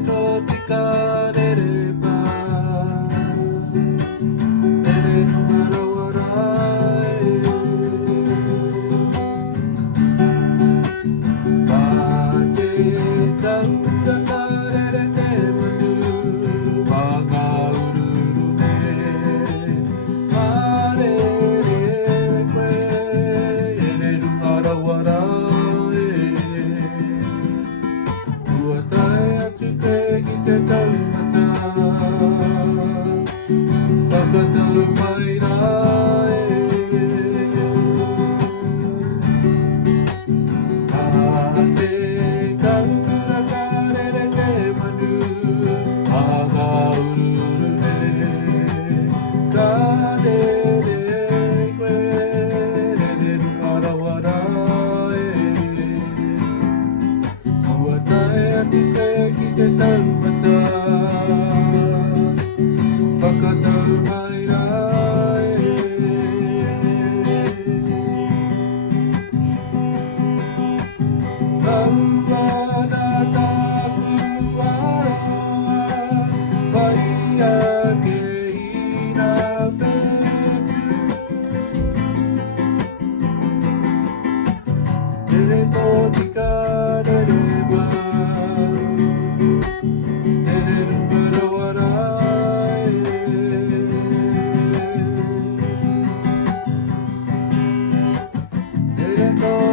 と聞かれれば寝れるなら笑えバチェタウラタレレテムヌバガウルルネマレレクエエレルなら笑えBuataya chute gite talmata Sakatal mairae Ate kaura karere te manu Aga urune Kadere kwe Rere marawarae Buataya chute gite talmata Sakatal mairae Let it go.